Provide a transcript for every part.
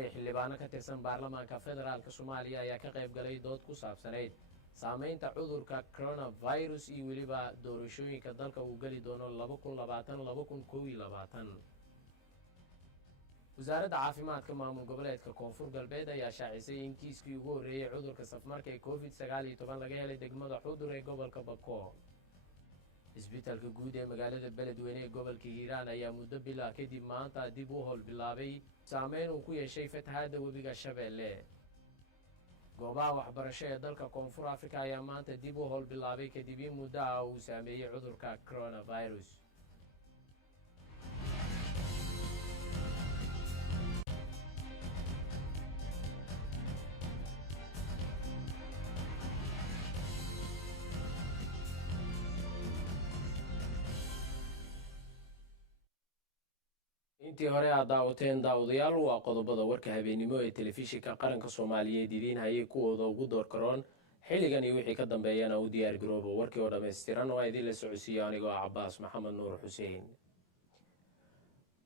wasiirro iyo xildhibaano ka tirsan baarlamaanka federaalka Soomaaliya ayaa ka qayb galay dood ku saabsaneyd saameynta cudurka coronavirus iyo weliba doorashooyinka dalka uu gali doono 2020-2021. wasaaradda caafimaadka maamul goboleedka koonfur galbeed ayaa shaacisay in kiiskii ugu horreeyay cudurka safmarka ee COVID-19 laga helay degmada Xudur ee gobolka Bakool. isbitaalka guud ee magaalada beledweyne ee gobolka Hiiraan ayaa muddo bilaa kadib maanta dib u howl bilaabay saameyn uu ku yeeshay fatahaadda webiga Shabeelle. goobaha waxbarasho ee dalka koonfur Afrika ayaa maanta dib u howl bilaabay kadib in muddo uu saameeyay cudurka coronavirus. intii hore aad daawateen daawadayaal waa qodobada warka habeenimo ee telefishinka qaranka Soomaaliyeed idiin hayay kuwooda ugu door karoon xilligan iyo wixii ka dambeeyana u diyaar garoobo warkii oo dhammaystiran oo idin la socodsiiyay anigoo Cabbaas Maxamed Nuur Xuseen.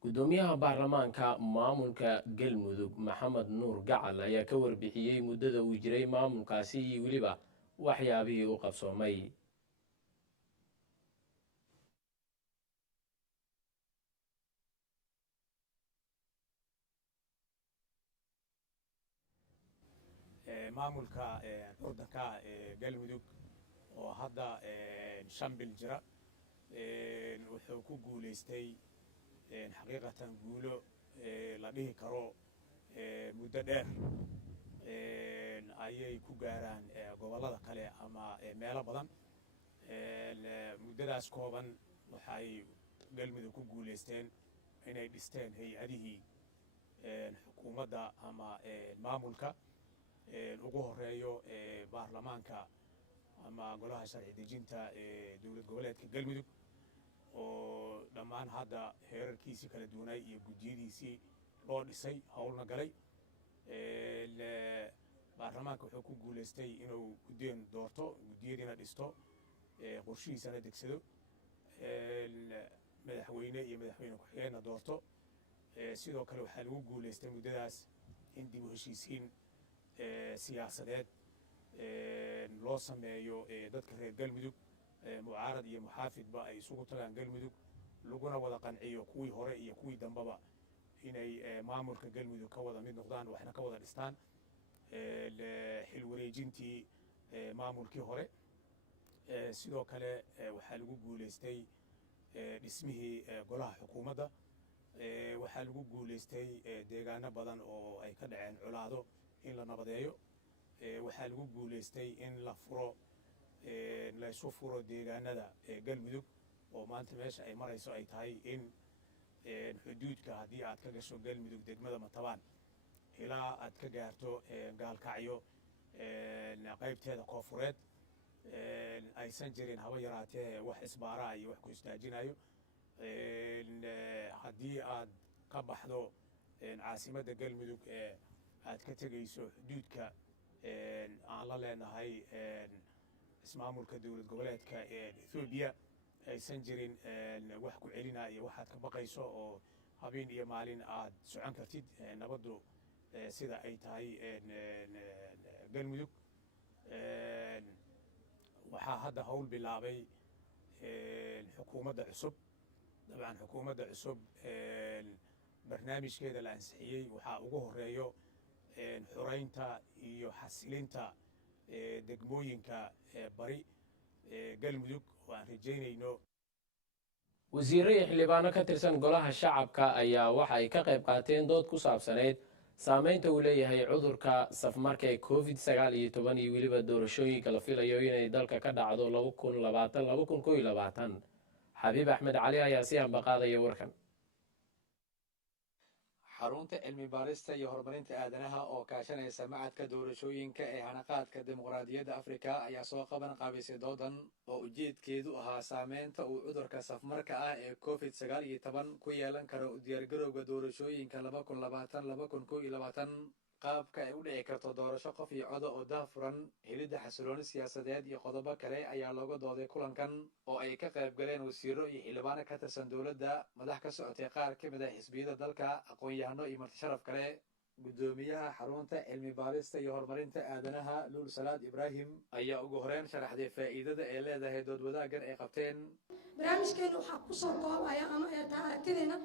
gudoomiyaha baarlamaanka maamulka Galmudug Maxamed Nuur Gacal ayaa ka warbixiyay muddada uu jiray maamulkaasi iyo weliba waxyaabihii uu qabsoomay. maamulka urdanka Galmudug oo hadda 5 bil jira wuxuu ku guuleystay xaqiiqatan guulo la dhihi karo muddo dheer ayay ku gaaraan gobolada kale ama meelo badan. muddadaas kooban waxay Galmudug ku guuleysteen inay dhisteen hay'adihii xukuumadda ama maamulka ugu horeeyo baarlamaanka ama golaha sharci dejinta dowlad goboleedka Galmudug oo dhammaan hadda heerarkiisii kala duwanay iyo gudiyadiisii loo dhisay howlna galay. baarlamaanka wuxuu ku guuleystay inuu guddiyan doorto, gudiyadiina dhisto, qorshihiisana degsado, madaxweyne iyo madaxweyne ku-xigeenna doorto. sidoo kale waxaa lagu guuleystay muddadaas in dib u heshiisiin siyaasadeed loo sameeyo dadka reer Galmudug, mucaarad iyo muxaafidba ay isugu tagaan Galmudug, laguna wada qanciyo kuwii hore iyo kuwii dambaba inay maamulka Galmudug ka wada mid noqdaan, waxna ka wada dhistaan. xil wareejintii maamulkii hore sidoo kale waxaa lagu guuleystay dhismihii golaha xukuumadda. waxaa lagu guuleystay deegaano badan oo ay ka dhaceen colaado in la nabadeeyo. waxaa lagu guuleystay in la furo la isu furo deegaanada Galmudug oo maanta meesha ay marayso ay tahay in xuduudka haddii aad ka gasho Galmudug degmada Matabaan ilaa aad ka gaarto Gaalkacyo qaybteeda koonfureed aysan jirin haba yaraatee wax isbaara iyo wax ku istaajinayo. haddii aad ka baxdo caasimadda Galmudug aad ka tegayso xuduudka aan la leenahay ismaamulka dowlad goboleedka Ethiopia aysan jirin wax ku celinaa iyo waxaad ka baqayso oo habeen iyo maalin aad socon kartid nabaddu sida ay tahay Galmudug. waxaa hadda howl bilaabay xukuumadda cusub. dabcan xukuumadda cusub barnaamijkeeda la ansixiyey waxaa ugu horeeyo xuraynta iyo xasilinta degmooyinka bari Galmudug oo aan rajaynayno. wasiirro iyo xildhibaano ka tirsan golaha shacabka ayaa waxa ay ka qayb qaateen dood ku saabsaneyd saameynta uu leeyahay cudurka safmarka ee COVID-19 iyo weliba doorashooyinka la filayo inay dalka ka dhacdo 2020-2021. xabiib axmed cali ayaa si ambaqaadaya warkan. xarunta cilmi baarista iyo horumarinta aadanaha oo kaashanaysa macadka doorashooyinka ee hanaqaadka dimuqraadiyadda Afrika ayaa soo qaban qaabisay doodan oo ujeedkeedu ahaa saameynta uu cudurka safmarka ah ee COVID-19 ku yeelan karo u diyaargarowga doorashooyinka 2020-2021. qaabka ay u dhici karto doorasho qof iyo cod oo daahfuran, helidda xasilooni siyaasadeed iyo qodobo kale ayaa looga dooday kulankan oo ay ka qayb galeen wasiirro iyo xildhibaano ka tirsan dowladda, madax ka socotay qaar ka mid ah xisbiyada dalka, aqoon-yahano iyo marti sharaf kale. gudoomiyaha xarunta cilmi baarista iyo horumarinta aadanaha luul salaad ibraahim ayaa ugu horeyn sharaxday faa'iidada ay leedahay dood wadaaggan ay qabteen. barnaamijkeena waxaa kusoo koobaya ama aragtideena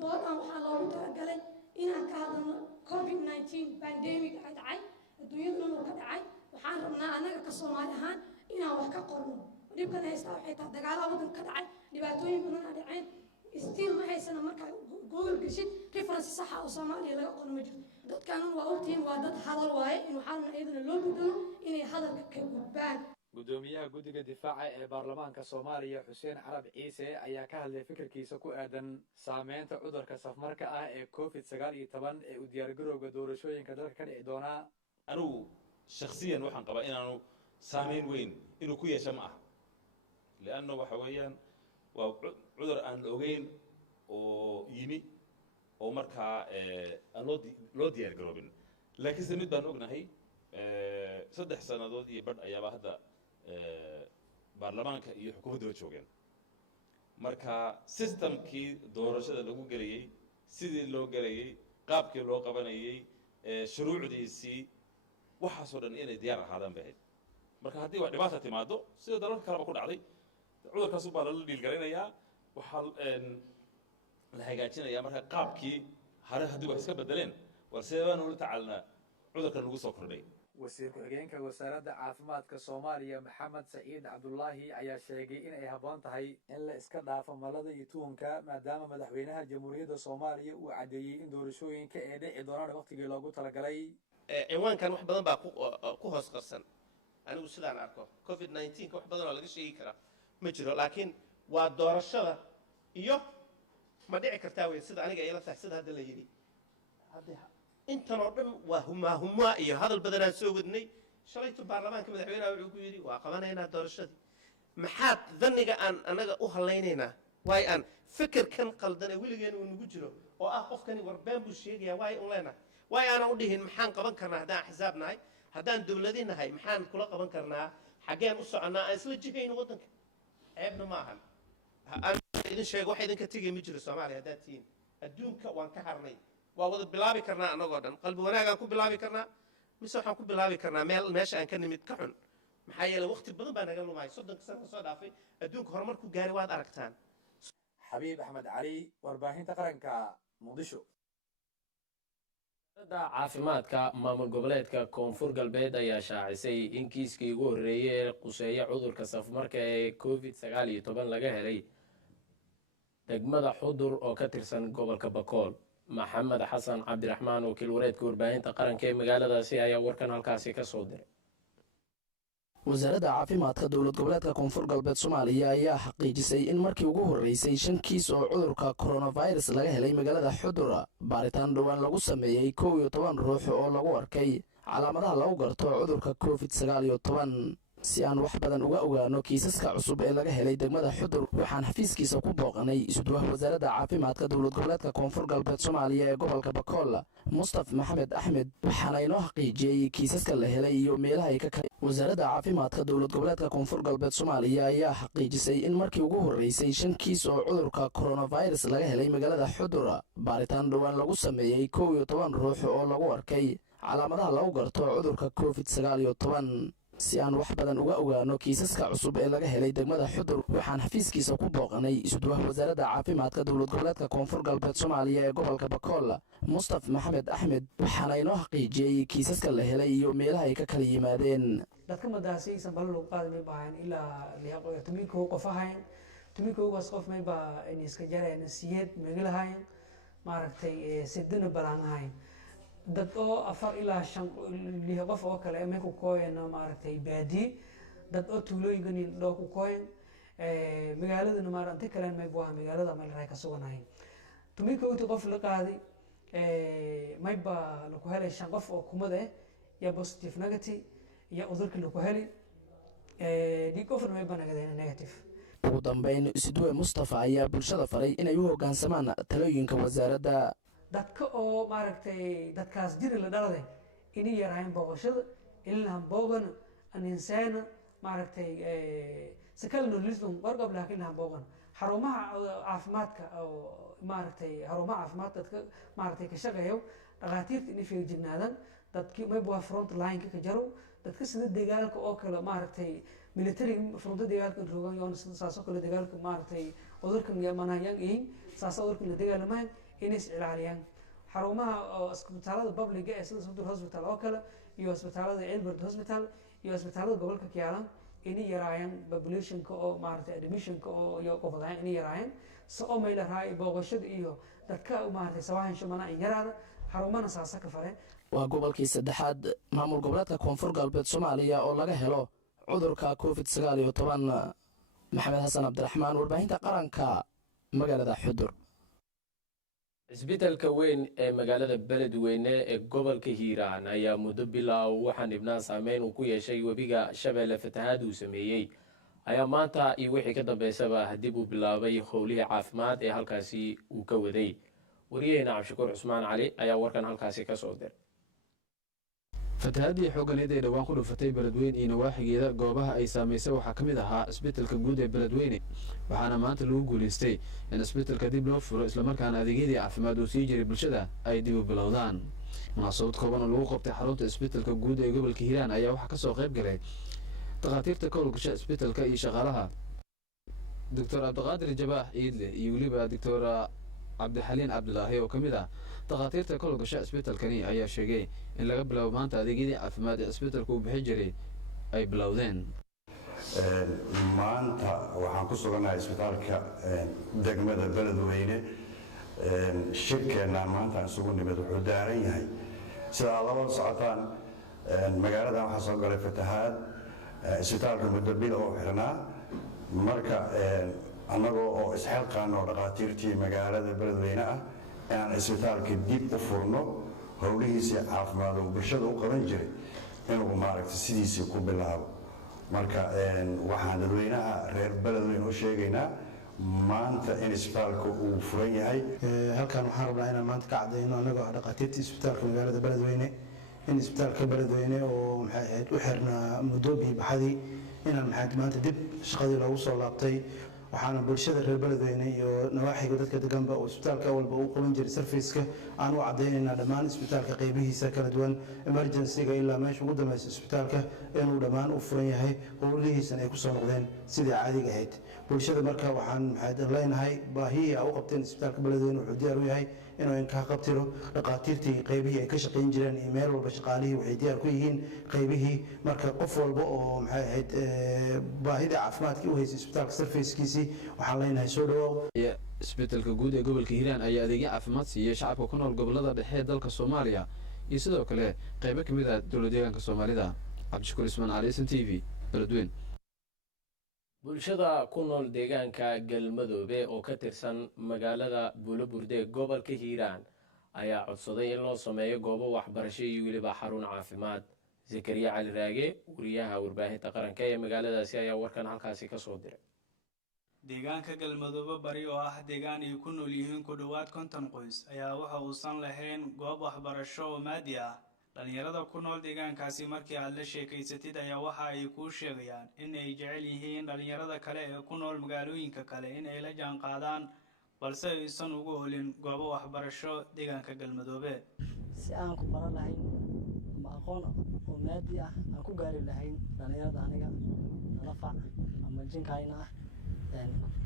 doodan waxaa loogu talagalay inaan ka hadalno covid-19 pandemic dhacay adduunyada dhan ka dhacay. waxaan rabnaa anaga ka Soomaali ahaan inaan wax ka qorno. dhibkan haysta waxay tahay dagaalada waddanka ka dhacay, dhibaatooyin badan ay dhaceen. still ma haysana marka Google gashid reference sax ah oo Soomaaliya laga qoran ma jirto. dadkan waa ogtiin waa dad hadal waaye in waxaan ayadana loo bedelo inay hadalka ka gudbaan. gudoomiyaha guddiga difaaca ee baarlamaanka Soomaaliya Xuseen Carab Ciise ayaa ka hadlay fikirkiisa ku aadan saameynta cudurka safmarka ah ee COVID-19 ee u diyaargarowga doorashooyinka dalka ka dhici doona. anigu shakhsiyan waxaan qabaa inaanu saameyn weyn inuu ku yeesho ma aha lianna waxa weeyaan waa cudur aan la ogeyn oo yimi oo markaa aan loo diyaar garoobin. laakiinse mid baan ognahay 3 sannadood iyo badh ayaaba hadda baarlamaanka iyo xukuumadda la joogeen. marka systemkii doorashada lagu gelayey, sidii loo gelayey, qaabkii loo qabanayey, shuruucdiisii waxaasoo dhan inay diyaar ahaadaan bay ahayd. marka haddii wax dhibaata timaado sida dalalka kaleba ku dhacday cudurkaas baa lala dhiilgaraynayaa, waxaa la hagaajinayaa marka qaabkii hore haddii wax iska bedeleen war sidee baan ula tacaalnaa cudurkan lagu soo kordhay. wasiir ku-xigeenka wasaaradda caafimaadka Soomaaliya Maxamed Saciid Cabdullaahi ayaa sheegay in ay habboon tahay in la iska dhaafo malada iyo tuunka maadaama madaxweynaha jamhuuriyadda Soomaaliya uu cadeeyay in doorashooyinka ay dhici doonaan waqtigii loogu talagalay. ciwaankan wax badan baa ku hoos qarsan. anigu sidaan arko covid-19 wax badan oo laga sheegi karaa ma jiro, laakiin waa doorashada iyo ma dhici kartaa weyn sida aniga ila tahay sida hadda la yiri intan oo dhan waa huma iyo hadal badanaan soo wadnay. shalaytu baarlamaanka madaxweynaha wuxuu ku yiri waa qabanaynaa doorashadii. maxaad dhanniga aan anaga u halaynaynaa waay aan fikirkan qaldana weligeena uu nagu jiro oo ah qofkani warbeen buu sheegayaa waay un leenahay waay aanan u dhihin maxaan qaban karnaa haddaan axsaab nahay haddaan dowladi nahay maxaan kula qaban karnaa xaggeen u soconnaa aan isla jihayno waddanka. ceebna ma ahan aan idin sheego wax idinka tegay ma jiro Soomaaliya haddaad tihiin adduunka waan ka harnay. waa wada bilaabi karnaa anagoo dhan qalbi wanaagaan ku bilaabi karnaa mise waxaan ku bilaabi karnaa meesha aan ka nimid ka xun. maxaa yeelay waqti badan baa naga lumay 30 sano soo dhaafay adduunka horumar ku gaaray waad aragtaan. xabiib axmed cali warbaahinta qaranka muqdisho. wasaaradda caafimaadka maamul goboleedka koonfur galbeed ayaa shaacisay in kiiskii ugu horreeyay ee quseeya cudurka safmarka ee covid-19 laga helay degmada xudur oo ka tirsan gobolka bakool. maxamed xasan cabdiraxmaan wakiil wareedka warbaahinta qaranka ee magaaladaasi ayaa warkan halkaasi ka soo diray. wasaaradda caafimaadka dowlad goboleedka koonfur galbeed Soomaaliya ayaa xaqiijisay in markii ugu horeysay 5 kiis oo cudurka coronavirus laga helay magaalada Xudur. baaritaan dhowaan lagu sameeyay 11 ruux oo lagu arkay calaamadaha lagu garto cudurka COVID-19. si aan wax badan uga ogaano kiisaska cusub ee laga helay degmada Xudur waxaan xafiiskiisa ku booqanay isduwaha wasaaradda caafimaadka dowlad goboleedka koonfur galbeed Soomaaliya ee gobolka Bakool Mustaf Maxamed Axmed waxaana inoo xaqiijiyay kiisaska la helay iyo meelaha ay ka kala. wasaaradda caafimaadka dowlad goboleedka koonfur galbeed Soomaaliya ayaa xaqiijisay in markii ugu horeysay 5 kiis oo cudurka coronavirus laga helay magaalada Xudur. baaritaan dhowaan lagu sameeyay 11 ruux oo lagu arkay calaamadaha lagu garto cudurka COVID-19. si aan wax badan uga ogaano kiisaska cusub ee laga helay degmada Xudur waxaan xafiiskiisa ku booqanay isduwaha wasaaradda caafimaadka dowlad goboleedka koonfur galbeed Soomaaliya ee gobolka Bakool Mustaf Maxamed Axmed waxaana inoo xaqiijiyay kiisaska la helay iyo meelaha ay ka kala yimaadeen. dadka madaasaysan bal loo qaadmay baahan ilaa tuminka qof ahayn tuminka ugaas qof may baa in iska jareen siyad megalahayn maaragtay sidina balan ahayn dad oo 4 ilaa 5 qof oo kale ma ku kooyana maaragtay baadi dad oo tuulooyinkan dhoo ku kooyn magaaladana maaragtay kale may baa magaalada meel raay ka suganayn tuminka uu qof la qaaday may baa la ku helay 5 qof oo kumada ya positive negative ya udurka la ku helay dhig qof may baa negative. ugu dambeyn isduwe Mustafa ayaa bulshada faray inay u hoggaansamaan talooyinka wasaaradda. dadka oo maaragtay dadkaas jiri la dhalay inay yaraan booqashada ilaa boogan an insaan maaragtay sakal nolisum warqab laakiin aan boogan xarumaha caafimaadka oo maaragtay xarumaha caafimaad dadka maaragtay ka shaqeeyo dhakhaatiirta inay feejignaadaan dadkii mayba waa front line-ka ka jaro dadka sida dagaalka oo kale maaragtay military fronta dagaalka roogan yoona sida saasoo kale dagaalka maaragtay cudurkan yamanayaan yihiin saasa cudurkan la dagaalamayan inay is ilaaliyaan xarumaha isbitaalada publiga ee sida Sudur Hospital oo kale iyo isbitaalada Albert Hospital iyo isbitaalada gobolka Kialan inay yaraayaan populationka oo maaragtay admissionka oo iyo qofadayn inay yaraayaan soo meel raay booqashada iyo dadka maaragtay sawahan shumana in yaraada xarumana saasa ka fareen waa gobolkii saddexaad maamul goboleedka koonfur galbeed Soomaaliya oo laga helo cudurka COVID-19 maxamed xasan cabdiraxmaan warbaahinta qaranka magaalada Xudur isbitaalka weyn ee magaalada Beledweyne ee gobolka Hiiraan ayaa muddo bilaa waxaan ibnaan saameyn uu ku yeeshay webiga Shabeelle fatahaad uu sameeyay ayaa maanta iyo wixii ka dambeysaba dib u bilaabay howlihii caafimaad ee halkaasi uu ka waday wariyaheenna Cabshakuur Cusmaan Cali ayaa warkan halkaasi ka soo diray fatahaadii xooganeed ee dhawaan ku dhufatay Beledweyne iyo nawaaxigeeda goobaha ay saameysay waxaa ka mid ahaa isbitaalka guud ee Beledweyne waxaana maanta lagu guuleystay in isbitaalka dib loo furo isla markaana adeegyadii caafimaad uu sii jiray bulshada ay dib u bilowdaan munaasabad kooban oo lagu qabtay xarunta isbitaalka guud ee gobolka Hiiraan ayaa waxaa ka soo qayb galay dhakhaatiirta ka howlgasha isbitaalka iyo shaqaalaha Dr. Abdiqaadir Jabaax Iidle iyo weliba Dr. Cabdixaliin Cabdulaahi oo ka mid ah dhakhaatiirta ka howlgasha isbitaalkani ayaa sheegay in laga bilaabo maanta adeegyadii caafimaad ee isbitaalku uu bixi jiray ay bilowdeen maanta waxaan ku suganahay isbitaalka degmada Beledweyne shirkeena maanta isugu nimid wuxuu daaran yahay sida laba socotaan magaalada waxaa soo galay fatahaad isbitaalka muddo bil oo xirnaa marka annagoo oo isxilqaan oo dhakhaatiirtii magaalada Beledweyne ah inaan isbitaalka dib u furno howlihiisa caafimaad oo bulshada u qaban jiray inuu maaragtay sidiisii ku bilaabo marka waxaan dadweynaha reer Beledweyne u sheegaynaa maanta in isbitaalku uu furan yahay halkan waxaan rabnaa inaan maanta ka cadeyno annagoo dhakhaatiirta isbitaalka magaalada Beledweyne in isbitaalka Beledweyne oo maxay ahayd u xirnaa muddo biibaxadii inaan maxay maanta dib shaqadii loogu soo laabtay waxaana bulshada reer Beledweyne iyo nawaaxiga dadka deganba oo isbitaalka walba uu qaban jiray service-ka aan u cadeynaynaa dhammaan isbitaalka qaybihiisa kala duwan emergency-ga ilaa meesha ugu dambaysa isbitaalka inuu dhammaan u furan yahay howlihiisana ay ku soo noqdeen sidii caadiga ahayd bulshada marka waxaan maxay leenahay baahiyii ay u qabteen isbitaalka Beledweyne wuxuu diyaar u yahay inuu in ka qabtiro dhakhaatiirtii qaybihii ay ka shaqeyn jireen iyo meel walba shaqaalihii waxay diyaar ku yihiin qaybihii marka qof walba oo maxay ahayd baahida caafimaadka u haysay isbitaalka service-kiisii waxaan leenahay soo dhawow isbitaalka guud ee gobolka Hiiraan ayaa adeegyo caafimaad siiyay shacabka ku nool gobolada dhexe ee dalka Soomaaliya iyo sidoo kale qaybo ka mid ah dowladdeegaanka Soomaalida Cabdishakuur Ismaan Cali TV Beledweyne bulshada ku nool deegaanka Galmadoobe oo ka tirsan magaalada Buulaburde gobolka Hiiraan ayaa codsaday in loo sameeyo goobo waxbarasho iyo weliba xarun caafimaad Zakariya Cali Raage wariyaha warbaahinta qaranka ee magaaladaasi ayaa warkan halkaasi ka soo diray deegaanka Galmadoobe bari oo ah deegaan ay ku nool yihiin ku dhawaad 50 qoys ayaa waxa uusan lahayn goob waxbarasho oo maadi ah dhalinyarada ku nool deegaankaasi markii aad la sheekaysatid ayaa waxa ay ku sheegayaan in ay jecel yihiin dhalinyarada kale ee ku nool magaalooyinka kale in ay la jaan qaadaan balse aysan ugu holin goobo waxbarasho deegaanka Galmadoobe si aan ku baran lahayn ama aqoon oo maadi ah aan ku gaari lahayn dhalinyarada aniga nala fac ama jinkayna ah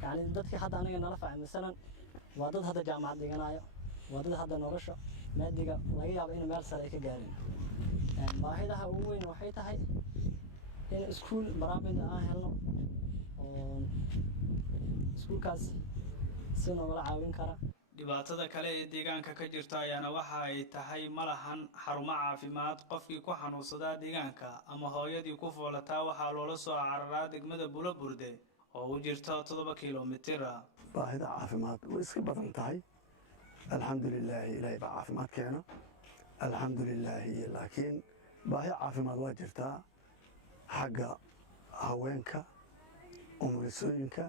يعني dadka hadda aniga nala fac misalan waa dad hadda jaamacad dhiganayo waa dad hadda nolosha maadiga laga yaabo in meel sare ka gaarin baahidaha ugu weyn waxay tahay in iskuul barnaamij aan helno oo iskuulkaas si noola caawin kara dhibaatada kale ee deegaanka ka jirta ayaana waxa ay tahay malahan xarumo caafimaad qofkii ku xanuunsada deegaanka ama hooyadii ku foolataa waxaa loola soo cararaa degmada Buulaburde oo u jirta 7 kiiloomitir baahida caafimaad way iska badan tahay alxamdulillaah ilaahay baa caafimaad keena alxamdulillaah laakiin baahi caafimaad waa jirtaa xagga haweenka umulisooyinka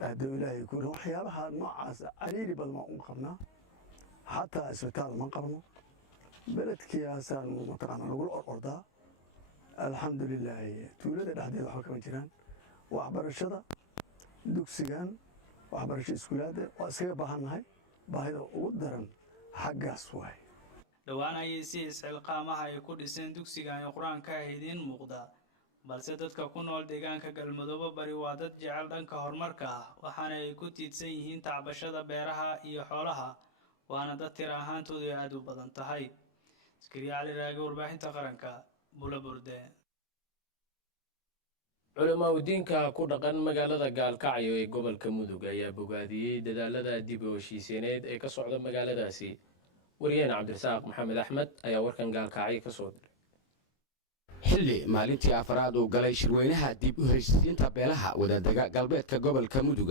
hadduu ilaahay ku waxyaabaha noocaas cariiri badan waa u qabnaa xataa isbitaal ma qabno beledkiyaasaan mataqaana lagula orordaa alxamdulillaah tuulada dhexdeeda waxba kama jiraan waxbarashada dugsigan waxbarasho iskuulaadda waa iskaga baahannahay baahida ugu daran xaggaas waay dhowaan ayay si isxilqaamaha ay ku dhiseen dugsigan qur-aanka ah idiin muuqda balse dadka ku nool deegaanka galmudug bari waa dad jecel dhanka horumarka ah waxaana ay ku tiidsan yihiin tacbashada beeraha iyo xoolaha waana dad tir ahaantoodu aad u badan tahay askariya cali raage warbaahinta qaranka bulaburde culamaa udiinka ku dhaqan magaalada gaalkacyo ee gobolka mudug ayaa bogaadiyey dadaalada dib u heshiiseeneed ee ka socda magaaladaasi wariyeen cabdirasaaq maxamed axmed ayaa warkan gaalkacyo ka soo diray xilli maalintii afraad uu galay shirweynaha dib u heshiisiinta beelaha wadaadega galbeedka gobolka mudug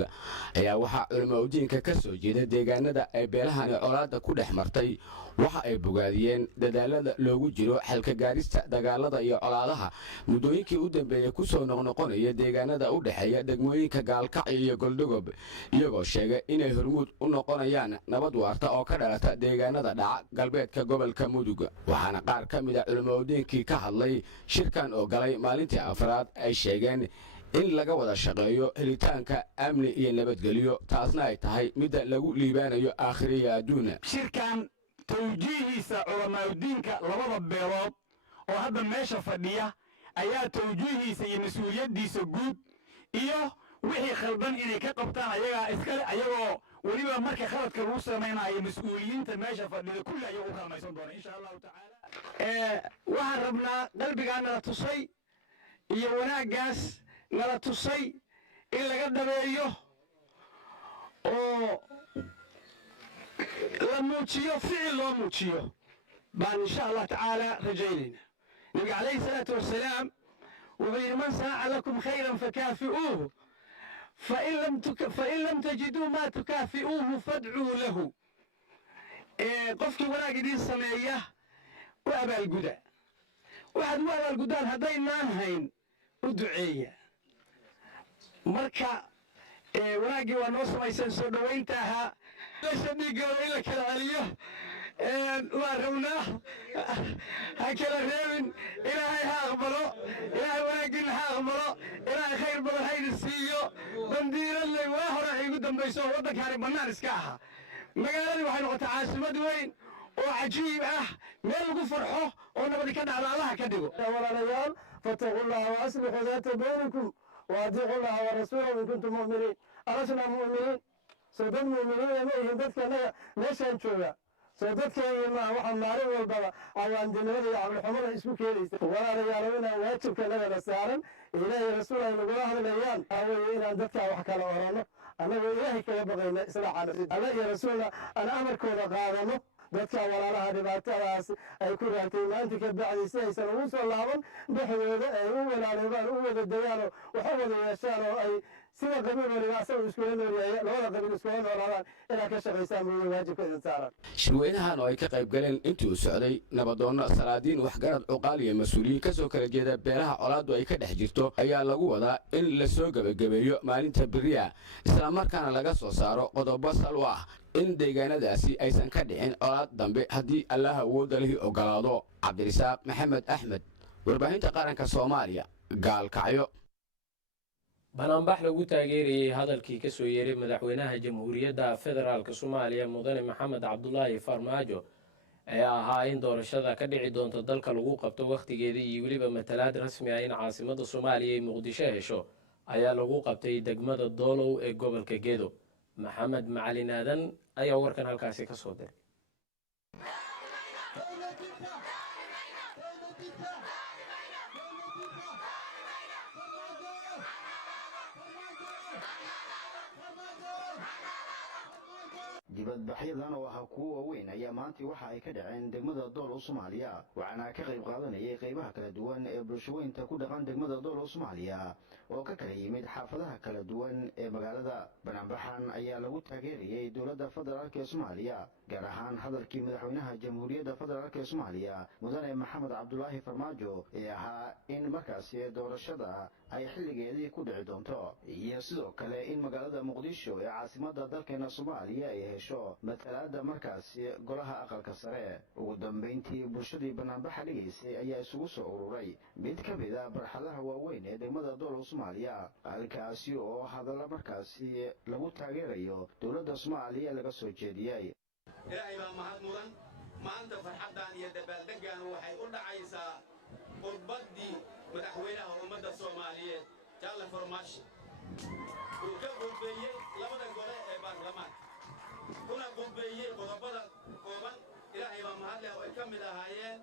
ayaa waxaa culamaa udiinka ka soo jeeda deegaanada ay beelahani colaadda ku dhex martay waxa ay bogaadiyeen dadaalada loogu jiro xalka gaarista dagaalada iyo colaadaha muddooyinkii u dambeeyey ku soo noqnoqonaya deegaanada u dhexeeya degmooyinka gaalkacyo iyo goldhogob iyagoo sheegay inay hormuud u noqonayaan nabad waarta oo ka dhalata deegaanada dhaca galbeedka gobolka mudug waxaana qaar ka mid a culimaudiinkii ka hadlay shirkan oo galay maalintii afraad ay sheegeen in laga wada shaqeeyo helitaanka amni iyo nabadgelyo taasna ay tahay midda lagu liibaanayo aakhiriya adduuna shirkan tawjiihiisa culamaauddiinka labada beelood oo hadda meesha fadhiya ayaa tawjiihiisa iyo mas-uuliyaddiisa guud iyo wixii khaldan inay ka qabtaan ayagaa iskale ayagoo weliba marka khaladka lagu samaynayo mas-uuliyiinta meesha fadhida kulli ayagu u kaalmaysan doona insha allahu tacaala waxaan rabnaa qalbigaa nala tusay iyo wanaaggaas nala tusay in laga dhabeeyo oo la muujiyo ficil loo muujiyo baan insha allah tacaala rajaynayna nabiga calayhi salaatu wasalaam wuxuu yidhi man sanaca lakum khayran fakaafi'uuhu fain lam tajiduu maa tukaafi'uuhu fadcuu lahu qofkii wanaag idiin sameeya u abaalguda waxaad u abaalgudaan haddaynaan hayn u duceeya marka wanaaggii waa noo samayseen soo dhowaynta ahaa lasha dhiigooda in la kala celiyo waa rabnaa ha kala reebin ilaahay ha aqbalo ilaahay wanaaggiina ha aqbalo ilaahay khayr badan hayna siiyo bandiiradley waa hore igu dambayso oo waddankaani bannaan iska ahaa magaaladii waxay noqotay caasimad weyn oo cajiib ah meel lagu farxo oo nabadi ka dhacda allaha ka dhigo walaalayaal fattaquu llaha wa aslixuu daata baynikum wa adiicuu llaha wa rasuulahu in kuntum mu'miniin alasna mu'miniin soo dad mu'miniina ma ihin dadka annaga meeshaan jooga soo dadkeena maaha waxaa maalin walbaba cawaandinimada iyo caqlixumada isku keenaysa walaalayaal inaan waajibka nagana saaran ilaahay rasuul ay nagula hadlayaan waxaa inaan dadkaa wax kala oranno annagoo ilaahay kaga baqayna islaaxana alla iyo rasuulna aan amarkooda qaadano dadka walaalaha dhibaatadaas ay ku raagtay maanta ka bacdi si aysan ugu soo laaban dhexdooda ay u walaaloobaan u wada degaanoo wax u wada yeeshaan oo ay sida qabiil waliba asaga iskula noolyahay labada qabiil iskula noolaadaan inaad ka shaqaysaan weeye waajibka idin saaran shirweynahan oo ay ka qayb galeen intii uu socday nabadoonno salaadiin waxgarad cuqaal iyo mas-uuliyiin ka soo kala jeeda beelaha colaaddu ay ka dhex jirto ayaa lagu wadaa in la soo gebagabeeyo maalinta beriya islamarkaana laga soo saaro qodobo sal u ah in deegaanadaasi aysan ka dhicin colaad dambe haddii allaha awoodda lihi ogolaado cabdirisaaq maxamed axmed warbaahinta qaranka soomaaliya gaalkacyo banaanbax lagu taageerayey hadalkii ka soo yeeray madaxweynaha jamhuuriyadda federaalk soomaaliya mudane maxamed cabdulaahi farmaajo ee ahaa in doorashada ka dhici doonto dalka lagu qabto wakhtigeeda iyo weliba matalaad rasmi ah in caasimadda soomaaliya ay muqdisho hesho ayaa lagu qabtay degmada doolow ee gobolka gedo maxamed macalin aadan ayaa warkan halkaasi ka soo diray dibadbaxyadan oo ahaa kuwo waaweyn ayaa maantii waxa ay ka dhaceen degmada doolow soomaaliya waxaana ka qayb qaadanayay qaybaha kala duwan ee bulshaweynta ku dhaqan degmada doolow soomaaliya oo ka kala yimid xaafadaha kala duwan ee magaalada banaanbaxan ayaa lagu taageerayay dowladda federaalk ee soomaaliya gaar ahaan hadalkii madaxweynaha jamhuuriyadda federaalk ee soomaaliya mudane maxamed cabdulaahi farmaajo ee ahaa in markaasi doorashada ay xilligeedii ku dhici doonto iyo sidoo kale in magaalada muqdisho ee caasimadda dalkeena soomaaliya ay hesho matalaadda markaasi golaha aqalka sare ugu dambayntii bulshadii banaanbaxa dhigaysay ayaa isugu soo ururay mid ka mid a barxadaha waaweyn ee degmada doolow soomaaliya halkaasi oo hadalla markaasi lagu taageerayo dowladda soomaaliya laga soo jeediyey ilaahay baa mahad mudan maanta farxaddan iyo dabaaldeggan waxay u dhacaysaa khudbaddii madaxweynaha ummadda soomaaliyeed jaalle farmaajo uu ka khudbeeyey labada gole ee baarlamaanka kuna khudbeeyey qodobada kooban ilaahay baa mahad leh oo ay ka mid ahaayeen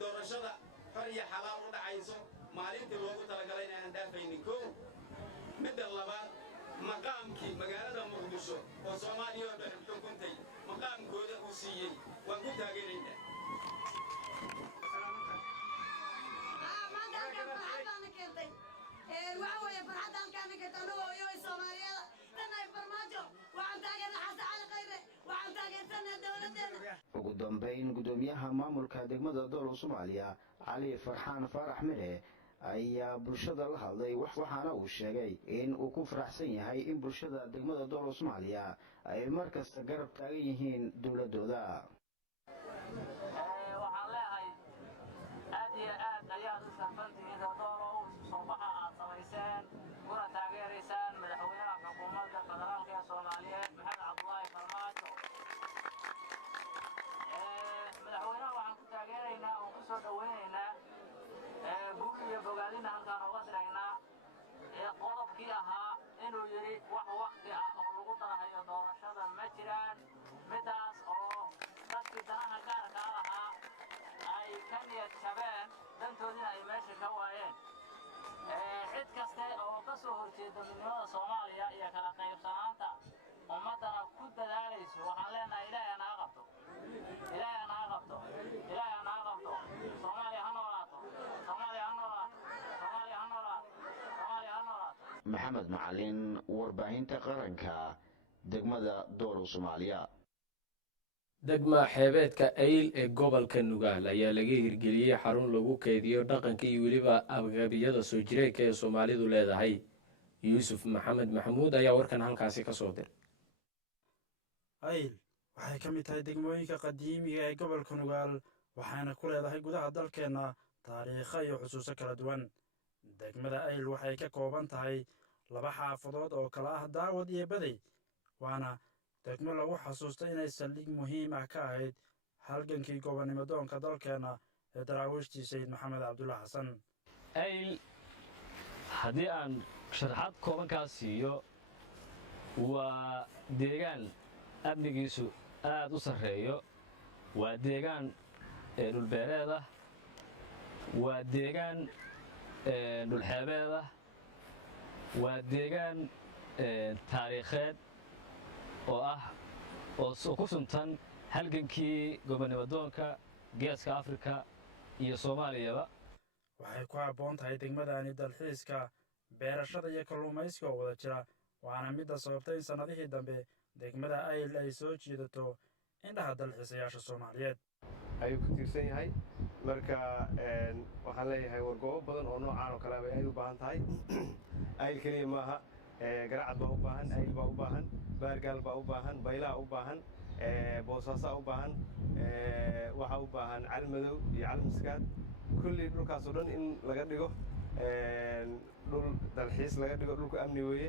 doorashada xor iyo xalaal u dhacayso maalintii loogu talagalay inaanan dhaafaynin kow midda labaad maqaamkii magaalada muqdisho oo soomaaliya oo dhan xukuntay maqaamkooda uu siiyey waan ku taageeraynaa ugu dambayn gudoomiyaha maamulka degmada doolow soomaaliya cali farxaan faarax mire ayaa bulshada la hadlay waxaana uu sheegay in uu ku faraxsan yahay in bulshada degmada doolow soomaaliya ay mar kasta garab taagan yihiin dowladooda waxaan leeyahay aad iyo aad ayaad u sahfantihiin doolow soobaxa aad samayseen kuna taageeraysaan madaxweynaha xukuumadda federaalka ee soomaaliyeed maxamed cabdulaahi farmaajo madaxweynaha waxaan ku taageeraynaa oo ku soo dhoweynaynaa guul iyo bogaadina halkaan uga diraynaa qodobkii ahaa inuu yidhi wax wakti ah oo lagu darahayo doorashada ma jiraan midaas oo dadkii danaha gaarkaa lahaa ay ka niyad jabeen dantoodina ay meesha ka waayeen cid kaste oo ka soo horjeeda midnimada soomaaliya iyo kala qaybsanaanta ummaddana ku dadaalayso waxaan leenahay ilaahay ha naga qabto ilaahay ha naga qabto ilaahay ha naga qabto soomaaliya ha noolaato soomaaliya ha noolaato soomaaliya ha noolaato soomaaliya ha noolaato maxamed macalin warbaahinta qaranka degmada doolow soomaaliya degma xeebeedka ayl ee gobolka nugaal ayaa laga hirgeliyey xarun lagu keydiyo dhaqanka iyo weliba abgabiyada soo jireenka ee soomaalidu leedahay yuusuf maxamed maxamuud ayaa warkan halkaasi ka soo diray ayl waxay ka mid tahay degmooyinka qadiimiga ee gobolka nugaal waxaana ku leedahay gudaha dalkeenna taariikho iyo xusuuso kala duwan degmada ayl waxay ka kooban tahay 2 xaafadood oo kala ah daawad iyo badey waana degmo lagu xasuusta inay saldhig muhiim ah ka ahayd halgankii gobonnimo doonka dalkeenna ee daraawiishtii sayid maxamed cabdulla xasan ayl haddii aan sharaxaad kooban kaa siiyo waa deegaan amnigiisu aad u sarreeyo waa deegaan dhulbeereed ah waa deegaan dhulxeebeed ah waa deegaan taariikheed oo ah oo ku suntan halgankii gobonnimo doonka geeska afrika iyo soomaaliyaba waxay ku habboon tahay degmadani dalxiiska beerashada iyo kalluumaysiga oo wada jira waana midda sababtay in sannadihii dambe degmada ayl ay soo jiidato indhaha dalxiisayaasha soomaaliyeed ayuu ku tiirsan yahay marka waxaan leeyahay wargoobo badan oo noocaan oo kale ay u baahan tahay ayl keliya maaha garacad baa u baahan ayl baa u baahan baargaal baa u baahan baylaa u baahan boosaasaa u baahan waxaa u baahan calmadow iyo calmaskaad kulli dhulkaasoo dhan in laga dhigo dhul dalxiis laga dhigo dhulku amni weeye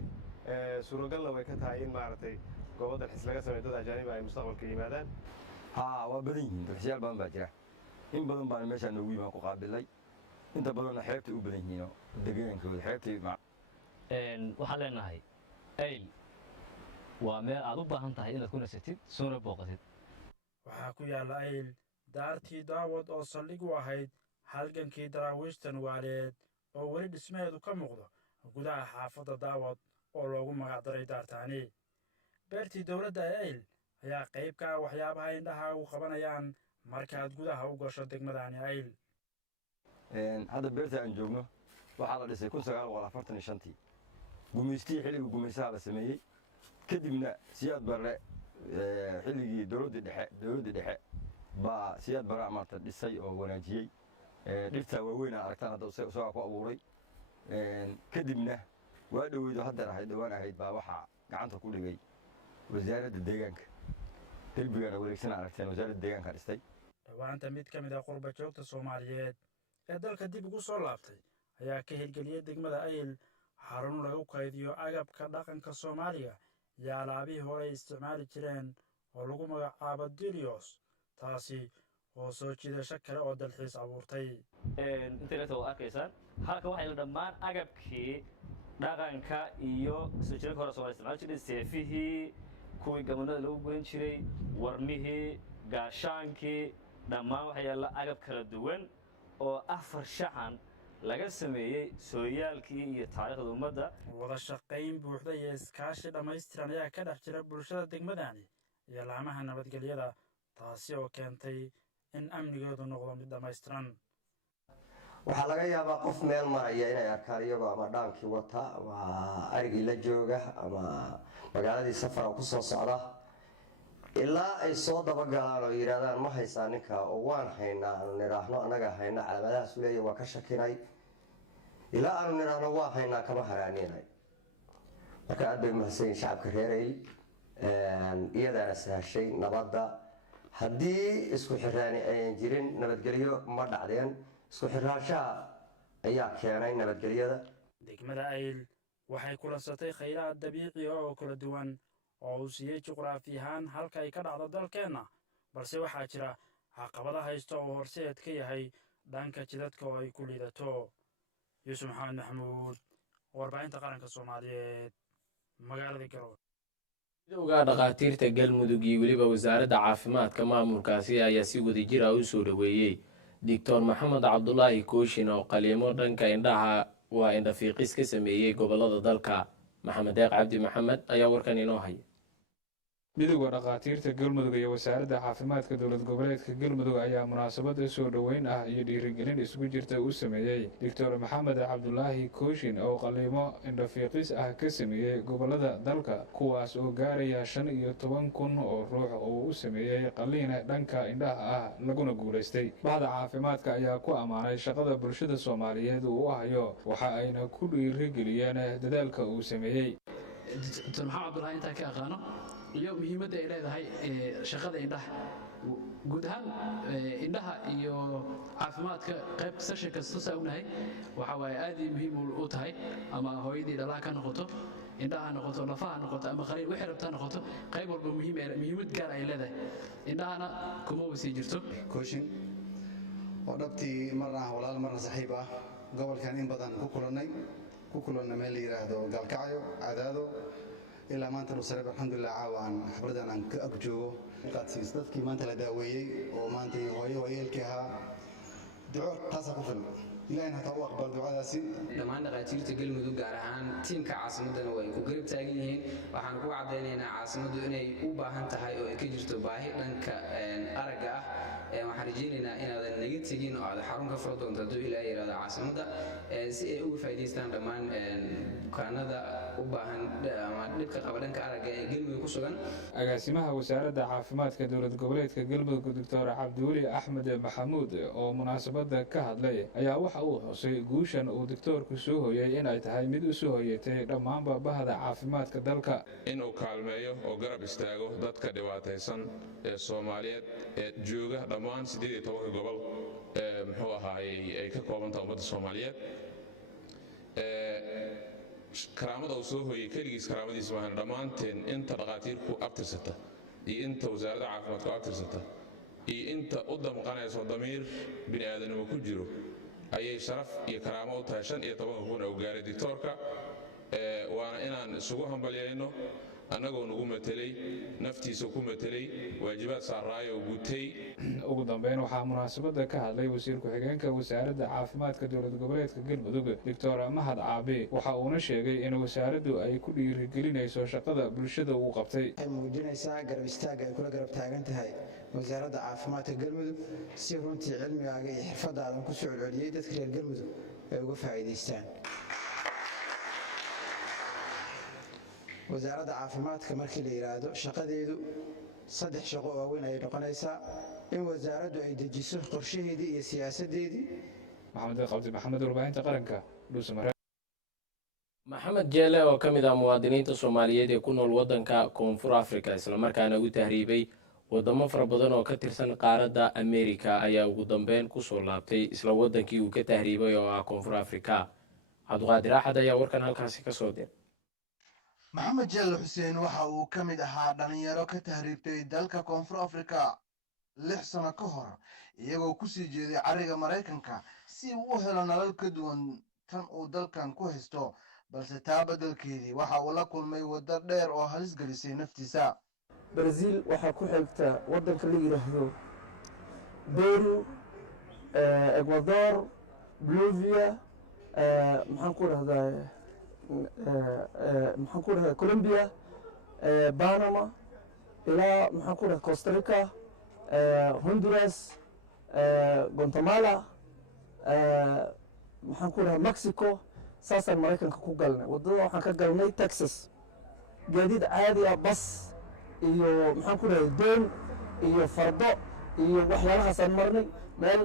suuragalna way ka tahay in maaragtay goobo dalxiis laga sameeyo dad ajaaniba ay mustaqbalka yimaadaan haa waa badan yihiin dalxiisyaal badan baa jira in badan baana meeshaan noogu yimaan ku qaabilay inta badanna xeebtay u badan yihiinoo degaankooda xeebtay waxaan leenahay ayl waa meel aad u baahan tahay inaad ku nasatid soona booqatid waxaa ku yaalla ayl daartii daawad oo saldhig u ahayd halgankii daraawiishta nugaaleed oo weli dhismaheedu ka muuqdo gudaha xaafadda daawad oo loogu magacdaray daartaani beertii dowladda ee ayl ayaa qayb ka ah waxyaabaha indhaha u qabanayaan markaad gudaha u gasho degmadani ayl hadda beerta aan joogno waxaa la dhisay 1945tii gumaystii xilliga gumaysaha la sameeyey kadibna siyaad barre xilligii dowladdii dhexe baa siyaad baraa maarta dhisay oo wanaajiyey dhirtaa waaweyna aragtaan hadda isagaa ku abuuray kadibna waa dhoweydo haddeer ahayd dhowaan ahayd baa waxaa gacanta ku dhigay wasaaradda deegaanka derbigana wareegsana aragteen wasaaradda deegaanka dhistay dhowaanta mid ka mid ah qurba joogta soomaaliyeed ee dalka dib ugu soo laabtay ayaa ka hirgeliyey degmada ayl xarun lagu kaydiyo agabka dhaqanka soomaaliga iyo alaabihii hore ay isticmaali jireen oo lagu magacaabo dilios taasi oo soo jiidasho kale oo dalxiis abuurtay internet oo arkaysaan halka waxay dhammaan agabkii dhaqanka iyo soo jireenka hore Soomaaliya isticmaali jiray seefihii kuwii gabanada lagu guran jiray warmihii gaashaankii dhammaan waxay yaalla agab kala duwan oo 4 shaxan laga sameeyey sooyaalkii iyo taariikhda ummadda wada shaqayn buuxda iyo iskaashi dhammaystiran ayaa ka dhex jira bulshada degmadani iyo laamaha nabadgelyada taasi oo keentay in amnigoodu noqdo mid dhammaystiran waxaa laga yaabaa qof meel maraya inay arkaan iyagoo ama dhaankii wata ama arigii la jooga ama magaaladii safara ku soo socda ilaa ay soo dabagalaan oo yidhaahdaan ma haysaa ninka oo waan haynaa aanu nidhaahno annaga hayna calaamadahaas leeya waa ka shakinay ilaa aanu nidhaahno waa haynaa kama haraaninay marka aad bay mahadsan yihin shacabka reerayl iyadaana sahashay nabadda haddii isku xiraani ayan jirin nabadgelyo ma dhacdeen isku xiraanshaha ayaa keenay nabadgelyada degmada ayl waxay kulansatay khayraad dabiici oo kala duwan oo uu siiyey juqraafi ahaan halka ay ka dhacdo dalkeenna balse waxaa jira caqabada haysta oo horseed ka yahay dhanka jidadka oo ay ku liidato yuusuf maxamed maxamuud warbaahinta qaranka soomaaliyeed magaalada garowe midowga dhakhaatiirta galmudug iyo weliba wasaaradda caafimaadka maamulkaasi ayaa si wadajir ah u soo dhoweeyey doctor maxamed cabdulaahi kooshin oo qaliimo dhanka indhaha waa indhafiiqis ka sameeyey gobolada dalka maxamed deeq cabdi maxamed ayaa warkan inoo haya midowga dhakhaatiirta galmudug iyo wasaaradda caafimaadka dowlad goboleedka galmudug ayaa munaasabada soo dhoweyn ah iyo dhiirigelin isugu jirta u sameeyey doctor maxamed cabdulaahi kooshin oo qaliimo indhafiiqis ah ka sameeyey gobolada dalka kuwaas oo gaaraya 15,000 oo ruux oo u sameeyey qaliina dhanka indhaha ah laguna guulaystay bahda caafimaadka ayaa ku ammaanay shaqada bulshada soomaaliyeed uu u hayo waxa ayna ku dhiirigeliyeen dadaalka uu sameeyey doctor maxamed cabdulaahi intaa ka aqaano iyo muhiimadda ay leedahay shaqada indhaha guud ahaan indhaha iyo caafimaadka qayb session kasta saa ognahay waxa waaye aad ay muhiim u tahay ama hooyadii dhalaha ka noqoto indhaha noqoto lafaha noqoto ama qaliin wixii rabtaa noqoto qayb walba muhiimad gaar ay leedahay indhahana kuma wasii jirto kooshin oo dhabtii marna walaal marna saaxiib ah gobolkan in badan ku kulannay meel la yidhaahdo gaalkacyo cadaado ilaa maanta nusreeb alxamdulilah caawa aan xafladan aan ka ag joogo qaadsiis dadkii maanta la daaweeyey oo maanta hooyo hooyeelkii ahaa duco taasaa ku filan ilahina hataa u aqbal ducadaasi dhammaan dhakhaatiirta galmudug gaar ahaan tiimka caasimaddana way ku garab taagan yihiin waxaan ku caddaynaynaa caasimaddu inay u baahan tahay oo ay ka jirto baahi dhanka aragga ah waxaan rajaynaynaa inaadan naga tegin oo aad xarun ka furo doonto hadduu ilaa yidhahdo caasimadda si ay uga faa'iidaystaan dhammaan bukaanada u baahan ama dhibka qaba dhanka aragga ee galmudug ku sugan agaasimaha wasaaradda caafimaadka dowlad goboleedka galmudug doctor cabdiweli axmed maxamuud oo munaasabada ka hadlay ayaa waxa uu xusay guushan uu doctoorku soo hoyay inay tahay mid u soo hoyatay dhammaanba bahda caafimaadka dalka inuu kaalmeeyo oo garab istaago dadka dhibaataysan ee soomaaliyeed ee jooga dhammaan 18 gobol ee muxuu ahaayey ay ka koobantahay ummadda soomaaliyeed karaamada uu soo hooyey keligiis karaamadiisa maahan dhammaanteen inta dhakhaatiirku abtirsata iyo inta wasaaradda caafimaadku abtirsata iyo inta u damqanayso damiir bini aadanimo ku jiro ayay sharaf iyo karaamo u tahay 15 kun oo gaaray doctorka waana inaan isugu hambalyayno annagoo nagu matelay naftiisa ku matelay waajibaad saaraayo gutay ugu dambeyn waxaa munaasabada ka hadlay wasiir ku-xigeenka wasaaradda caafimaadka dowlad goboleedka galmudug doctor mahad caabi waxa uuna sheegay in wasaaraddu ay ku dhiirigelinayso shaqada bulshada uu qabtay waxay muujinaysaa garab istaagga ay kula garab taagan tahay wasaaradda caafimaadka galmudug si runtii cilmigaaga iyo xirfadaadan ku soo celceliyey dadka reer galmudug ay uga faa'iidaystaan wasaaradda caafimaadka markii la yidhaahdo shaqadeedu 3 shaqo oo waaweyn ayay noqonaysaa in wasaaraddu ay dejiso qorshaheedii iyo siyaasadeedii. maxamed warbaahinta qaranka dhuusamareeb. maxamed jeele oo ka mid ah muwaadiniinta soomaaliyeed ee ku nool waddanka koonfur afrika islamarkaana u tahriibay wadamo fara badan oo ka tirsan qaaradda ameerika ayaa ugu dambeyn kusoo laabtay isla waddankii uu ka tahriibay oo ah koonfur afrika. cabdiqaadir axad ayaa warkan halkaasi ka soo diray. maxamed jeelle xuseen waxa uu ka mid ahaa dhalinyaro ka tahriibtay dalka koonfur afrika 6 sano ka hor iyagoo kusii jeeday cariga maraykanka si uu u helo nolol ka duwan tan uu dalkan ku haysto, balse taa beddelkeedii waxa uu la kulmay waddo dheer oo halis gelisay naftiisa. برازيل waxaa ku xigta wadanka la yiraahdo Peru, Ecuador, Bolivia, maxaan ku rahdaa Colombia, Panama, ilaa maxaan ku rahdaa Costa Rica, Honduras, Guatemala, maxaan ku rahdaa Mexico. saasaan Maraykanka ku galnay. Wadada waxaan ka galnay Texas, gaadiid caadi ah, bas iyo maxaan ku rahay doon iyo fardo iyo waxyaalahaasaan marnay. meel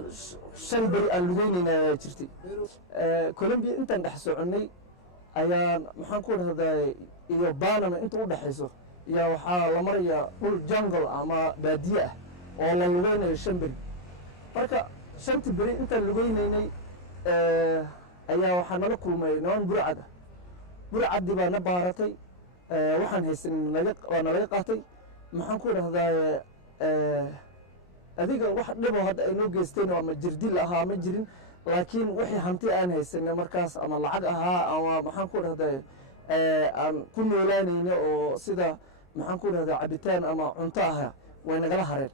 5 beri aan lugeynayna jirtay. Colombia intaan dhex soconay ayaan maxaan ku rahday iyo Panama inta u dhaxayso ayaa waxaa la marayaa dhul jungle ama baadiye ah oo la lugeynayo 5 beri. marka 5 beri intaan lugeynaynay ayaa waxaa nala kulmay niman burcad ah. burcadii baa na baaratay, waxaan haysan waa nalaga qaatay. maxaan ku rahdaa adiga wax dhibo hadda ay noo geysteen ama jirdil ahaa ma jirin, laakiin wixii hanti aan haysanay markaas ama lacag ahaa ama maxaan ku rahdaa aan ku noolaanayna oo sida maxaan ku rahdaa cabitaan ama cunto ah way nagala hareen.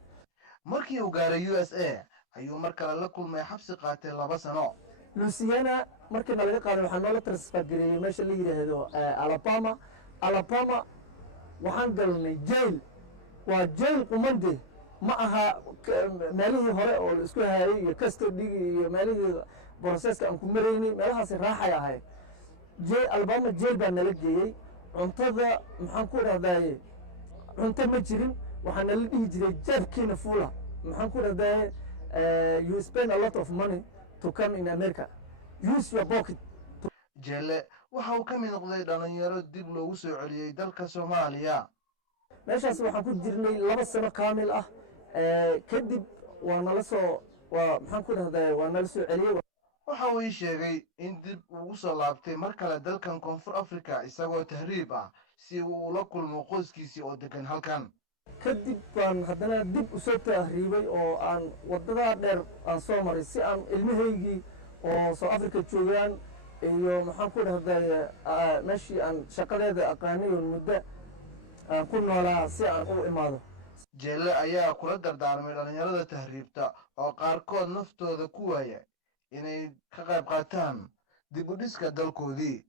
markii uu gaaray USA ayuu mar kale la kulmay xabsi qaatay 2 sano. Louisiana markii nalaga qaaday waxaa noola transfer gareeyay meesha la yiraahdo Alabama. waxaan galnay jail. waa jail qumande ma aha meelihii hore oo la isku hayay iyo custody iyo meelihii processka aan ku maraynay meelahaas raaxay ahay. Alabama jail baa nala geeyey. cuntada maxaan ku rahdaa cunto ma jirin, waxaa nala dhihi jiray jeebkiina fuula. maxaan ku rahdaa you spend a lot of money to come in America, use your pocket. Jeelle waxa uu ka mid noqday dhalinyaro dib loogu soo celiyay dalka Soomaaliya. meeshaas waxaan ku jirnay 2 sano kaamil ah. kadib waa nala soo celiyay. waxa uu ii sheegay in dib ugu soo laabtay mar kale dalkan koonfur afrika isagoo tahriib ah si uu ula kulmo qoyskiisii oo degan halkan. kadib baan haddana dib u soo tahriibay oo aan wadada dheer aan soo maray si aan ilmahaygii oo South Africa joogaan iyo maxaan ku rahdaa meeshii aan shaqadeeda aqaanay oo muddo aan ku noolaa si aan u imaado. Jeelle ayaa kula dardaarmay dhalinyarada tahriibta oo qaarkood naftooda ku waaya inay ka qayb qaataan dib u dhiska dalkoodii.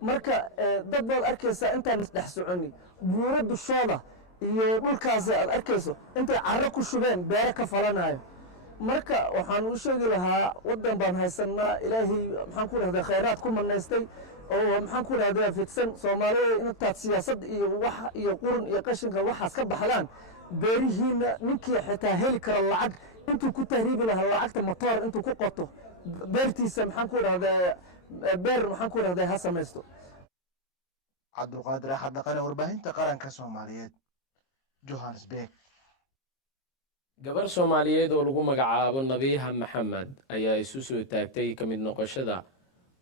marka dad baad arkaysaa intaan dhex soconi buuro dushooda iyo dhulkaas aad arkayso intay carro ku shubeen beero ka falanayo. marka waxaan u sheegi lahaa waddan baan haysanaa, ilaahay maxaan ku rahdaa khayraad ku manaystay oo maxaan ku rahdaa fidsan. Soomaalida intaad siyaasad iyo wax iyo qurun iyo qashinka waxaas ka baxdaan, beerihiina ninkii xitaa heli kara lacag intuu ku tahriibi lahaa lacagta matoor intuu ku qoto beertiisa maxaan ku rahdaa beer maxaan ku rahdaa ha samaysto. Cabdiqaadir Axad Dhaqane, warbaahinta qaranka Soomaaliyeed, Johannesburg. gabar Soomaaliyeed oo lagu magacaabo Nabiha Maxamed ayaa isu soo taagtay ka mid noqoshada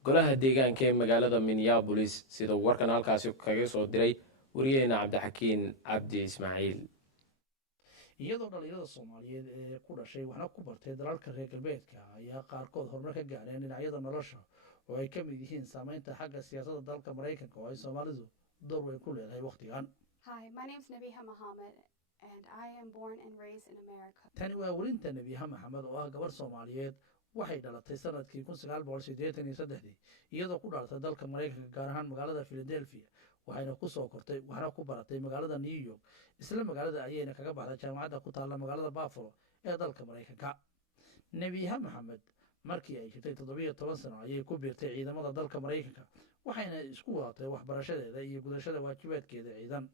golaha deegaanka ee magaalada Minneapolis, sida warkan halkaasi kaga soo diray wariyeena Cabdixakiin Cabdi Ismaaciil. iyadoo dhalinyarada Soomaaliyeed ee ku dhashay waxna ku bartay dalalka reer galbeedka ayaa qaarkood horumar ka gaareen dhinacyada nolosha oo ay ka mid yihiin saameynta xagga siyaasadda dalka Mareykanka oo ay Soomaalidu door weyn ku leedahay waqtigan. Hi, my name is Nabiha Mohammed and I am born and raised in America. Tani waa walinta Nabiha Mohammed oo ah gabar Soomaaliyeed waxay dhalatay sanadkii 1983 iyadoo ku dhalatay dalka Mareykanka gaar ahaan magaalada Philadelphia waxayna ku soo kortay waxna ku baratay magaalada New York isla magaalada ayayna kaga baxday jaamacadda ku taalla magaalada Buffalo ee dalka Mareykanka. Nabiha Mohammed markii ay jirtay 17 sano ayay ku biirtay ciidamada dalka Mareykanka waxayna isku wadatay waxbarashadeeda iyo gudashada waajibaadkeeda ciidan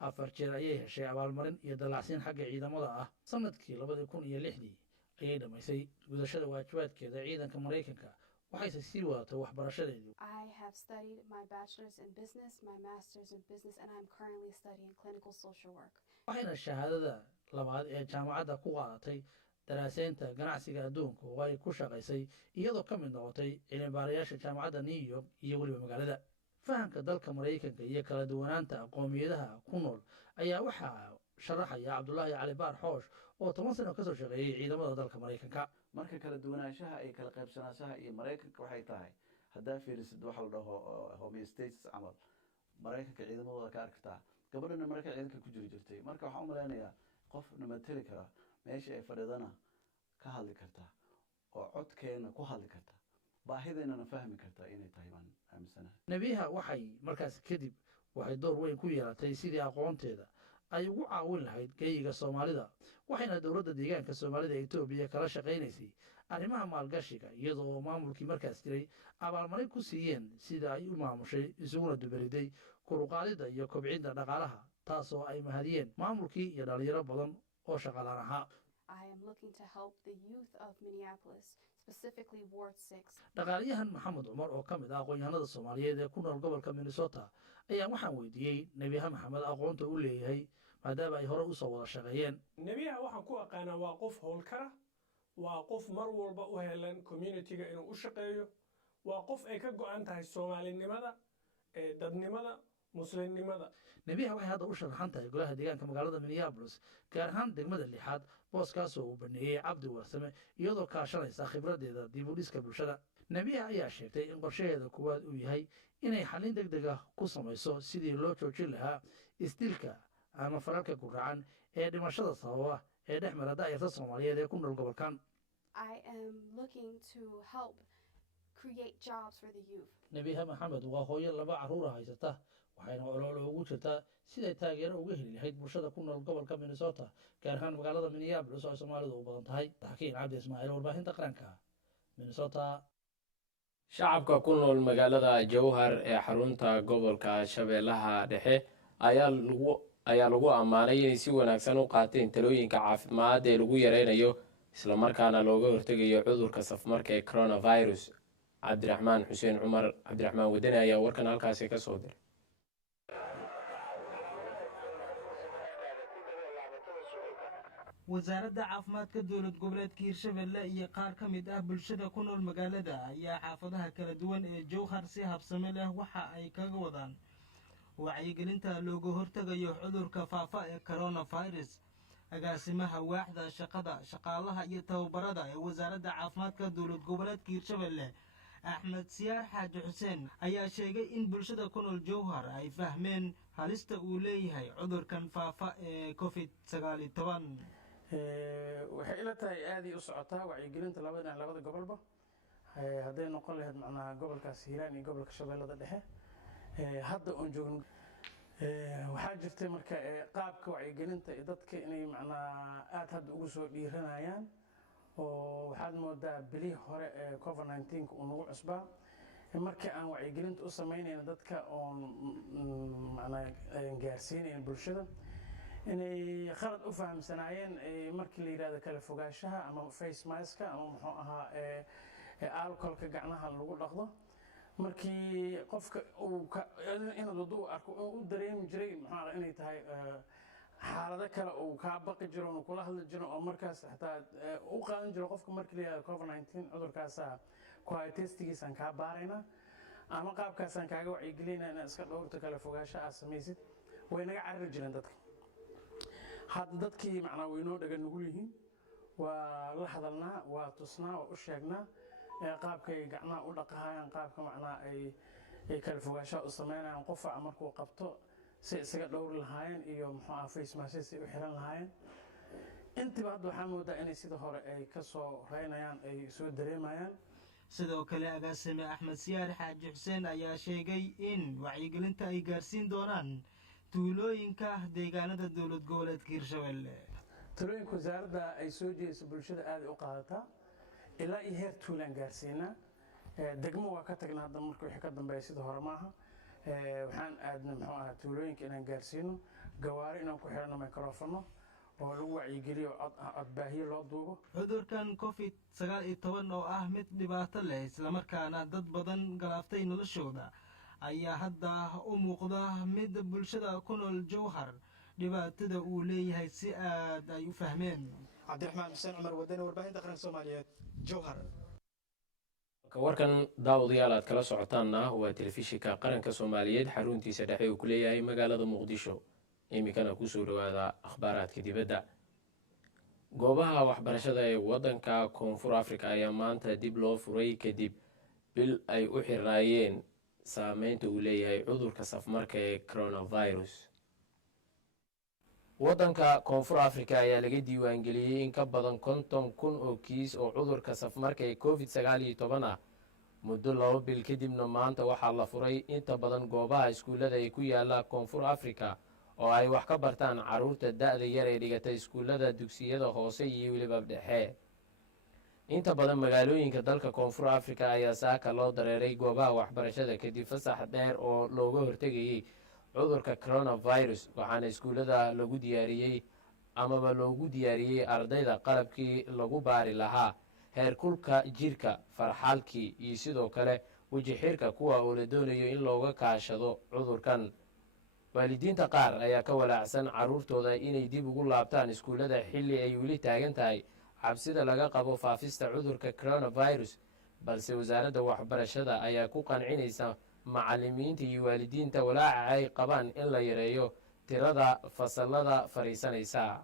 4 jeer ayay heshay abaalmarin iyo dallacsiin xagga ciidamada ah sanadkii 2006 ayay dhamaysay gudashada waajibaadkeeda ciidanka Mareykanka waxayse sii wadatay waxbarashadeedii. I have studied my bachelor's in business, my master's in business, and I'm currently studying clinical social work. waxayna shahaadada labaad ee jaamacadda ku qaadatay daraasaynta ganacsiga adduunka oo ay ku shaqaysay iyadoo ka mid noqotay cilmi-baarayaasha jaamacadda New York iyo weliba magaalada. fahamka dalka Mareykanka iyo kala duwanaanta aqoomiyadaha ku nool ayaa waxaa sharaxaya Cabdullaahi Cali Baar Xoosh oo 10 sano ka soo shaqeeyay ciidamada dalka Mareykanka. marka kala duwanaanshaha ay kala qaybsanaanshaha iyo Mareykanka waxay tahay haddaa fiirisid waxa la dhaho homeostasis camal Mareykanka ciidamadooda ka arktaa gabadhana marka ciidanka ku jiri jirtay marka waxaan u maleynayaa qof namateli kara meesha ay fadhidana ka hadli kartaa oo codkeena ku hadli kartaa baahideena fahmi kartaa inay tahay baan aaminsanahay. Nabiha waxay markaas kadib waxay door weyn ku yeelatay sidii aqoonteeda ay ugu caawin lahayd geeyiga Soomaalida waxayna dowladda deegaanka Soomaalida ee Itoobiya kala shaqeynaysay arrimaha maalgashiga iyadoo maamulkii markaas jiray abaalmarin ku siiyeen sida ay u maamushay isuguna dubariday kuruqaadida iyo kobcinta dhaqaalaha taasoo ay mahadiyeen maamulkii iyo dhalinyaro badan oo shaqalaan ahaa. I am looking to help the youth of Minneapolis, specifically Ward 6. dhaqaaliyahan Maxamed Cumar oo ka mid ah aqoon-yahanada Soomaaliyeed ee ku nool gobolka Minnesota ayaa waxaan weydiiyey Nabiha Maxamed aqoonta uu leeyahay maadaama ay hore u soo wada shaqeeyeen. Nabiha waxaan ku aqaanaa waa qof howlkara waa qof mar walba u helan community-ga inuu u shaqeeyo waa qof ay ka go'an tahay Soomaalinimada dadnimada muslimnimada. Nabiha waxay hadda u sharaxan tahay golaha deegaanka magaalada Minneapolis gaar ahaan degmada 6aad booskaas oo uu baneeyay Cabdi Warsame iyadoo kaashanaysa khibradeeda dib u dhiska bulshada. Nabiha ayaa sheegtay in qorshaheeda koowaad uu yahay inay xalin degdeg ah ku samayso sidii loo joojin lahaa isdilka ama faralka guracan ee dhimashada sababa ee dhex mara daayarta Soomaaliyeed ee ku nool gobolkan. I am looking to help create jobs for the youth. Nabiha Maxamed waa hooyo 2 carruur haysata waxayna olole ugu jirtaa siday taageero uga heli lahayd bulshada ku nool gobolka Minnesota gaar ahaan magaalada Minneapolis oo Soomaalidu u badan tahay. Xakiin Cabdi Ismaaciil warbaahinta qaranka Minnesota. shacabka ku nool magaalada Jowhar ee xarunta gobolka Shabeellaha Dhexe ayaa lagu ammaanay inay si wanaagsan u qaateen talooyinka caafimaad ee lagu yareynayo isla markaana looga hortegayo cudurka safmarka ee coronavirus. Cabdiraxmaan Xuseen Cumar Cabdiraxmaan Wadani ayaa warkan halkaasi ka soo diray. wasaaradda caafimaadka dowlad goboleedka Hirshabelle iyo qaar ka mid ah bulshada ku nool magaalada ayaa xaafadaha kala duwan ee Jowhar si habsami leh waxa ay kaga wadaan wacyigelinta looga hortagayo cudurka faafa ee coronavirus. agaasimaha waaxda shaqada shaqaalaha iyo tababarada ee wasaaradda caafimaadka dowlad goboleedka Hirshabelle Axmed Siyaar Xaaji Xuseen ayaa sheegay in bulshada ku nool Jowhar ay fahmeen halista uu leeyahay cudurkan faafa ee COVID-19. waxay ila tahay aad u socotaa wacyigelinta labada gobolba hadday noqon lahayd macnaha gobolkaas Hiiraan iyo gobolka Shabeellada Dhexe hadda oon joogno waxaa jirtay marka qaabka wacyigelinta dadka inay macnaha aad hadda ugu soo dhiiranayaan oo waxaad moodaa bilii hore ee COVID-19 uu nagu cusbaa markii aan wacyigelinta u sameynayna dadka oon macnaha gaarsiinayna bulshada inay khalad u fahamsanaayeen markii la yiraahdo kala fogaanshaha ama face mask ama muxuu ahaa alcoholka gacmaha lagu dhaqdo markii qofka uu inuu u arko uu dareemi jiray maxaa inay tahay xaalado kale uu ka baqi jiro oo kula hadli jiro oo markaas xataa u qaadan jiro qofka markii la yiraahdo COVID-19 cudurkaas ku hay testigiisan ka baarayna ama qaabkaasan kaaga wacyigelinayna iska dhowrto kala fogaanshaha samaysid way naga carri jireen dadka hadda dadkii macnaa way noo dhagan nugul yihiin waa la hadalnaa waa tusnaa waa u sheegnaa qaabkay gacmaha u dhaqahayaan qaabka macnaa ay kala fogaanshaha u sameynayaan qofa markuu qabto si isaga dhowri lahaayeen iyo muxuu ah face mask si u xiran lahaayeen intiba hadda waxaa moodaa inay sida hore ay ka soo reynayaan ay soo dareemayaan. sidoo kale agaasime Axmed Siyaar Xaaji Xuseen ayaa sheegay in wacyigelinta ay gaarsiin doonaan tuulooyinka deegaanada dowlad goboleedka Hirshabelle. talooyinka wasaaradda ay soo jeedisay bulshada aad u qaadataa ilaa iyo heer tuulaan gaarsiinaa degmo waa ka tagnaa hadda marka wixii ka dambeeya sida hore maaha waxaan aadna muxuu ahaa tuulooyinka inaan gaarsiino gawaari inaan ku xidhanno microfono oo lagu wacyigeliyo codbaahiye loo duubo cudurkan covid-19 oo ah mid dhibaato leh islamarkaana dad badan galaaftay noloshooda ayaa hadda u muuqda mid bulshada ku nool jowhar dhibaatada uu leeyahay si aad ay u fahmeen. cabdiraxmaan xuseen cumar wadani warbaahinta qaranka soomaaliyeed jowhar. warkan daawadayaal aad kala socotaanna waa telefishinka qaranka soomaaliyeed xaruntiisa dhexe uu ku leeyahay magaalada muqdisho. iminkana kusoo dhawaada akhbaaraadka dibadda. goobaha waxbarashada ee waddanka koonfur afrika ayaa maanta dib loo furay kadib bil ay u xirnaayeen saameynta uu leeyahay cudurka safmarka ee coronavirus. waddanka koonfur afrika ayaa laga diiwaangeliyey in ka badan 50,000 oo kiis oo cudurka safmarka ee covid-19 ah muddo 2 bil kadibna maanta waxaa la furay inta badan goobaha iskuullada ee ku yaala koonfur afrika oo ay wax ka bartaan caruurta da-da yar ee dhigata iskuullada dugsiyada hoose iyo weliba dhexe. inta badan magaalooyinka dalka koonfur afrika ayaa saaka loo dareeray goobaha waxbarashada kadib fasax dheer oo looga hortegayey cudurka coronavirus waxaana iskuullada lagu diyaariyey amaba loogu diyaariyey ardayda qalabkii lagu baari lahaa heerkulka jirka farxalkii iyo sidoo kale weji xirka kuwa oo la doonayo in looga kaashado cudurkan. waalidiinta qaar ayaa ka walaacsan caruurtooda inay dib ugu laabtaan iskuullada xilli ay weli taagan tahay cabsida laga qabo faafista cudurka coronavirus, balse wasaaradda waxbarashada ayaa ku qancinaysa macalimiinta iyo waalidiinta walaaca ay qabaan in la yareeyo tirada fasalada fariisanaysa.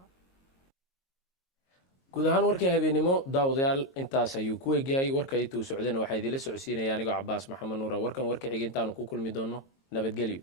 guud ahaan warkii habeenimo daawadayaal intaas ayuu ku egyahay. warka intuu socdeen waxaa idinla socodsiinaya anigoo cabaas maxamed nuura. warkan warka xigay intaanu ku kulmi doono nabadgelyo.